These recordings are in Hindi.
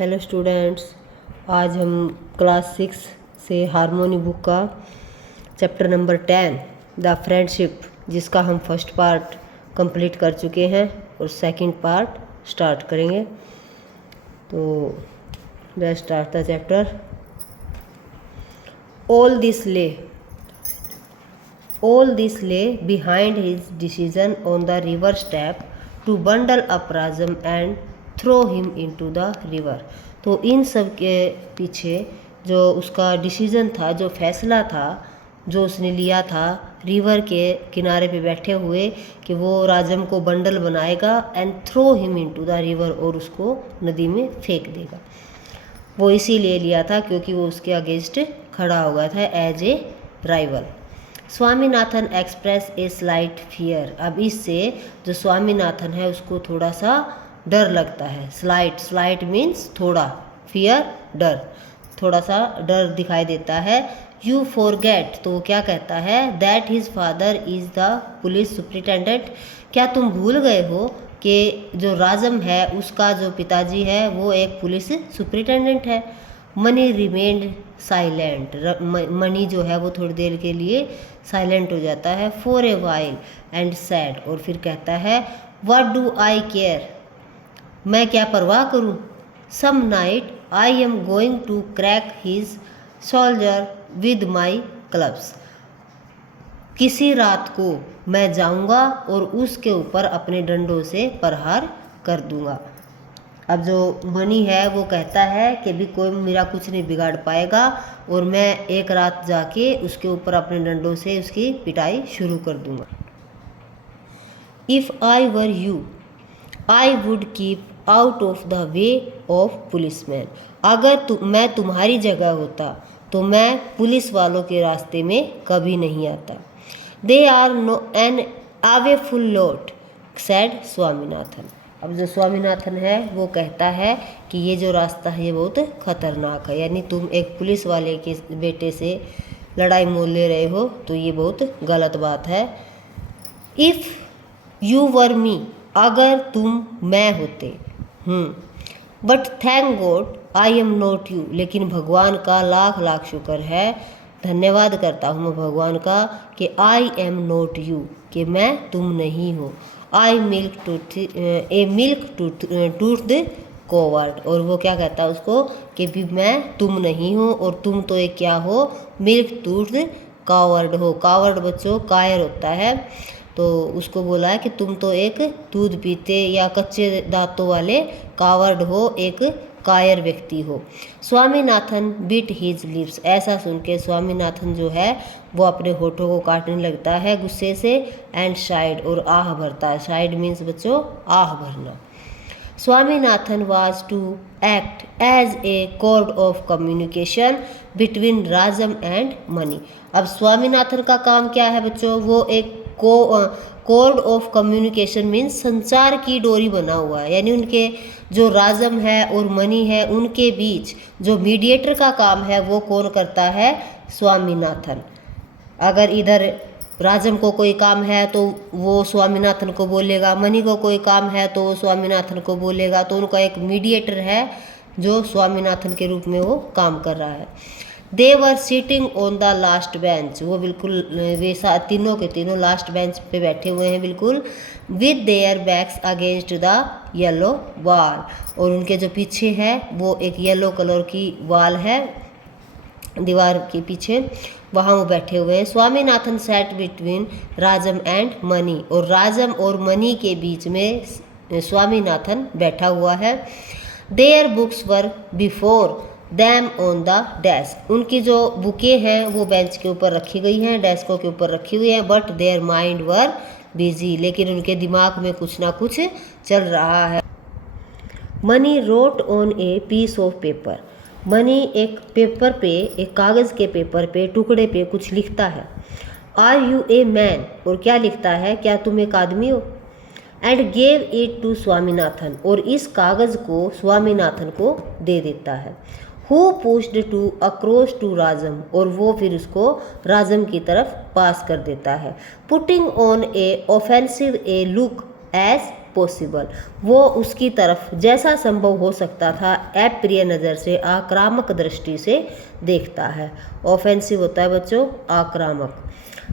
हेलो स्टूडेंट्स, आज हम क्लास 6 से हारमोनी बुक का चैप्टर नंबर 10 द फ्रेंडशिप, जिसका हम फर्स्ट पार्ट कंप्लीट कर चुके हैं और सेकंड पार्ट स्टार्ट करेंगे। तो let's start the chapter. All this lay behind his decision on the river step to bundle up Rajam and throw him into the river। तो इन सब के पीछे जो उसका डिसीजन था, जो फैसला था, जो उसने लिया था रिवर के किनारे पे बैठे हुए कि वो राजम को बंडल बनाएगा and throw him into the river, और उसको नदी में फेंक देगा। वो इसीलिए लिया था क्योंकि वो उसके अगेंस्ट खड़ा हो गया था as a rival. Swaminathan express a slight fear. अब इससे जो स्वामीनाथन है उसको थोड़ा सा डर लगता है। स्लाइट मीन्स थोड़ा, फियर डर, थोड़ा सा डर दिखाई देता है। यू फॉरगेट, तो वो क्या कहता है, that his father is the police superintendent. क्या तुम भूल गए हो कि जो राजम है उसका जो पिताजी है वो एक पुलिस सुप्रिटेंडेंट है। Money remained silent. मनी जो है वो थोड़ी देर के लिए साइलेंट हो जाता है। For a while and sad, और फिर कहता है व्हाट डू आई केयर, मैं क्या परवाह करूं। Some night I am going to crack his shoulder with my clubs. किसी रात को मैं जाऊंगा और उसके ऊपर अपने डंडों से प्रहार कर दूंगा। अब जो मनी है वो कहता है कि भी कोई मेरा कुछ नहीं बिगाड़ पाएगा और मैं एक रात जाके उसके ऊपर अपने डंडों से उसकी पिटाई शुरू कर दूंगा। If I were you I would keep out of the way of policeman. अगर मैं तुम्हारी जगह होता तो मैं पुलिस वालों के रास्ते में कभी नहीं आता। दे आर नो एन आवे फुल लॉट सैड स्वामीनाथन। अब जो स्वामीनाथन है वो कहता है कि ये जो रास्ता है ये बहुत खतरनाक है, यानी तुम एक पुलिस वाले के बेटे से लड़ाई मोल ले रहे हो तो ये बहुत गलत बात है। इफ़ यू वर मी, अगर तुम मैं होते, but thank God I am not you, लेकिन भगवान का लाख लाख शुक्र है, धन्यवाद करता हूँ मैं भगवान का कि आई एम नॉट यू, कि मैं तुम नहीं हो। आई मिल्क टूथ कोवर्ड, और वो क्या कहता है उसको कि भी मैं तुम नहीं हो और तुम तो एक क्या हो, मिल्क टूथ कावर्ड हो। कावर्ड बच्चों कायर होता है, तो उसको बोला है कि तुम तो एक दूध पीते या कच्चे दांतों वाले कावर्ड हो, एक कायर व्यक्ति हो। Swaminathan bit his lips. ऐसा सुन के स्वामीनाथन जो है वो अपने होठों को काटने लगता है गुस्से से। एंड शाइड, और आह भरता है। शाइड मीन्स बच्चों आह भरना। Swaminathan was to act as a cord of communication between Rajam and Mani. अब स्वामीनाथन का काम क्या है बच्चों, वो एक कोड ऑफ कम्युनिकेशन मीन्स संचार की डोरी बना हुआ है, यानी उनके जो राजम है और मनी है उनके बीच जो मीडिएटर का काम है वो कौन करता है, स्वामीनाथन। अगर इधर राजम को कोई काम है तो वो स्वामीनाथन को बोलेगा, मनी को कोई काम है तो वो स्वामीनाथन को बोलेगा, तो उनका एक मीडिएटर है जो स्वामीनाथन के रूप में वो काम कर रहा है। They were sitting on the last bench, वो बिल्कुल वे तीनों के तीनों लास्ट बेंच पे बैठे हुए हैं बिल्कुल। With their backs against the yellow wall, और उनके जो पीछे है वो एक येलो कलर की वॉल है, दीवार के पीछे, वहाँ वो बैठे हुए हैं। Swaminathan sat between Rajam and Mani, और राजम और मनी के बीच में स्वामीनाथन बैठा हुआ है। Their books were before them on the desk, उनकी जो बुकें हैं वो बेंच के ऊपर रखी गई हैं, डेस्कों के ऊपर रखी हुई हैं। But their mind were busy, लेकिन उनके दिमाग में कुछ ना कुछ चल रहा है। Mani wrote on a piece of paper. Mani एक पेपर पे, एक कागज़ के पेपर पे, टुकड़े पे कुछ लिखता है। आर यू ए मैन, और क्या लिखता है, क्या तुम एक आदमी हो। And gave it to Swaminathan, और इस कागज़ को स्वामीनाथन को दे देता है। Who pushed to across to Rajam, और वो फिर उसको राजम की तरफ पास कर देता है। Putting on a offensive a look as possible, वो उसकी तरफ जैसा संभव हो सकता था अप्रिय नज़र से, आक्रामक दृष्टि से देखता है। ऑफेंसिव होता है बच्चों आक्रामक।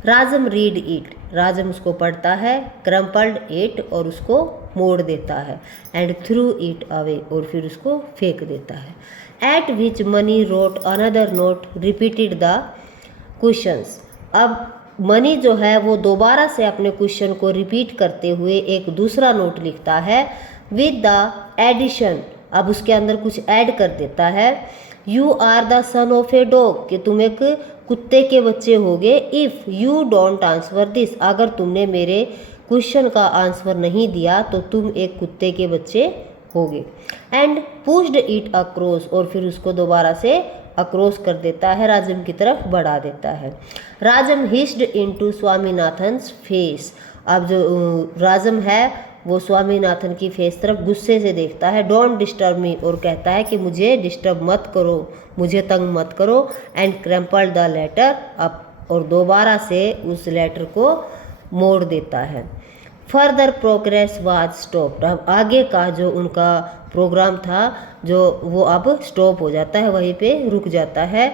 राजम रीड इट, राजम उसको पढ़ता है। क्रम्पल्ड इट, और उसको मोड़ देता है। एंड थ्रू इट अवे, और फिर उसको फेंक देता है। At which Mani wrote another note repeated the questions, अब मनी जो है वो दोबारा से अपने क्वेश्चन को रिपीट करते हुए एक दूसरा नोट लिखता है। विद द एडिशन, अब उसके अंदर कुछ ऐड कर देता है। You are the son of a dog, कि तुम एक कुत्ते के बच्चे होगे। If you don't answer this, अगर तुमने मेरे क्वेश्चन का आंसर नहीं दिया तो तुम एक कुत्ते के बच्चे होगे। एंड पुश्ड इट अक्रॉस, और फिर उसको दोबारा से अक्रॉस कर देता है, राजम की तरफ बढ़ा देता है। राजम हिस्ड इनटू स्वामीनाथन्स फेस, अब जो राजम है वो स्वामीनाथन की फेस तरफ गुस्से से देखता है। डोंट डिस्टर्ब मी, और कहता है कि मुझे डिस्टर्ब मत करो, मुझे तंग मत करो। And crumpled the letter up, और दोबारा से उस लेटर को मोड़ देता है। फर्दर प्रोग्रेस वाज स्टॉप्ड, अब आगे का जो उनका प्रोग्राम था जो वो अब स्टॉप हो जाता है, वहीं पे रुक जाता है।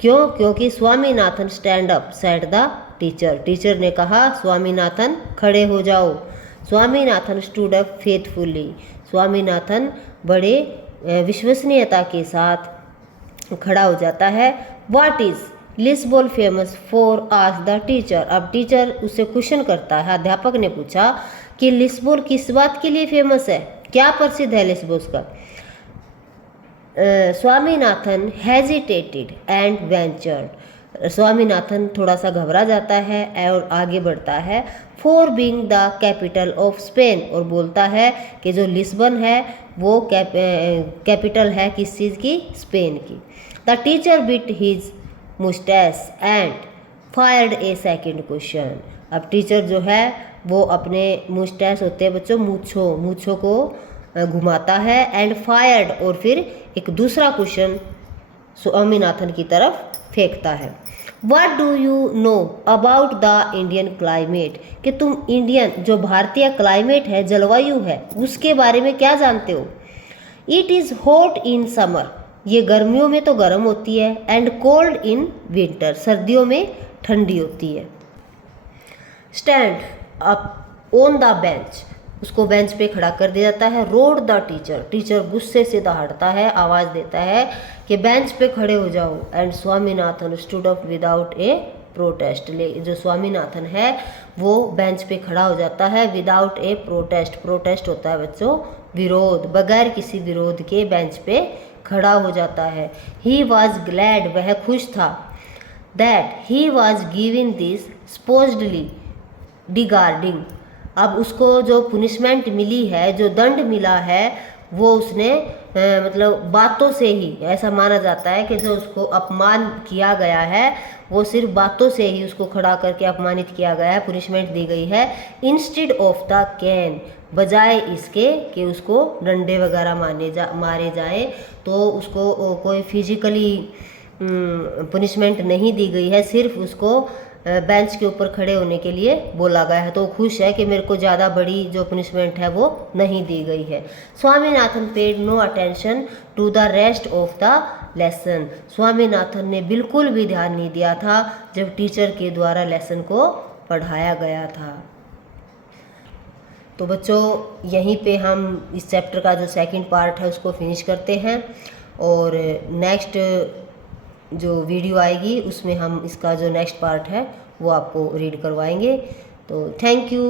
क्यों? क्योंकि Swaminathan stand up said the teacher, teacher ने कहा स्वामीनाथन खड़े हो जाओ। Swaminathan stood up faithfully, Swaminathan बड़े विश्वसनीयता के साथ खड़ा हो जाता है। व्हाट इज लिस्बोन फेमस फॉर आज द टीचर, अब टीचर उससे क्वेश्चन करता है, अध्यापक ने पूछा कि लिस्बोन किस बात के लिए फेमस है, क्या प्रसिद्ध है लिस्बोन का। Swaminathan hesitated and ventured, Swaminathan थोड़ा सा घबरा जाता है और आगे बढ़ता है। For being the capital of Spain, और बोलता है कि जो लिस्बन है वो कैपिटल है किस चीज़ की, स्पेन की। The teacher bit his moustache and fired A second question, अब टीचर जो है वो अपने मुस्टैच होते हैं बच्चों मूछों को घुमाता है। एंड फायर्ड, और फिर एक दूसरा क्वेश्चन स्वामीनाथन की तरफ फेंकता है। What do you know about the Indian climate, कि तुम इंडियन जो भारतीय क्लाइमेट है, जलवायु है, उसके बारे में क्या जानते हो। It is hot in summer, ये गर्मियों में तो गर्म होती है। एंड कोल्ड इन विंटर, सर्दियों में ठंडी होती है। Stand up on the bench, उसको बेंच पे खड़ा कर दिया जाता है। रोड द टीचर, टीचर गुस्से से दहाड़ता है, आवाज़ देता है कि बेंच पे खड़े हो जाओ। And Swaminathan stood up without A protest, जो स्वामीनाथन है वो बेंच पे खड़ा हो जाता है विदाउट ए प्रोटेस्ट, प्रोटेस्ट होता है बच्चों विरोध, बगैर किसी विरोध के बेंच पे खड़ा हो जाता है। ही वॉज ग्लैड, वह खुश था। That he was given this supposedly regarding, अब उसको जो पुनिशमेंट मिली है, जो दंड मिला है, वो उसने मतलब बातों से ही, ऐसा माना जाता है कि जो उसको अपमान किया गया है वो सिर्फ बातों से ही उसको खड़ा करके अपमानित किया गया है, पुनिशमेंट दी गई है। इंस्टेड ऑफ द कैन, बजाय इसके कि उसको डंडे वगैरह मारे जाए, तो उसको कोई फिजिकली पुनिशमेंट नहीं दी गई है, सिर्फ उसको बेंच के ऊपर खड़े होने के लिए बोला गया है। तो खुश है कि मेरे को ज़्यादा बड़ी जो पनिशमेंट है वो नहीं दी गई है। Swaminathan paid no attention to the rest of the lesson, Swaminathan ने बिल्कुल भी ध्यान नहीं दिया था जब टीचर के द्वारा लेसन को पढ़ाया गया था। तो बच्चों यहीं पे हम इस चैप्टर का जो सेकंड पार्ट है उसको फिनिश करते हैं, और नेक्स्ट जो वीडियो आएगी उसमें हम इसका जो नेक्स्ट पार्ट है वो आपको रीड करवाएंगे। तो थैंक यू।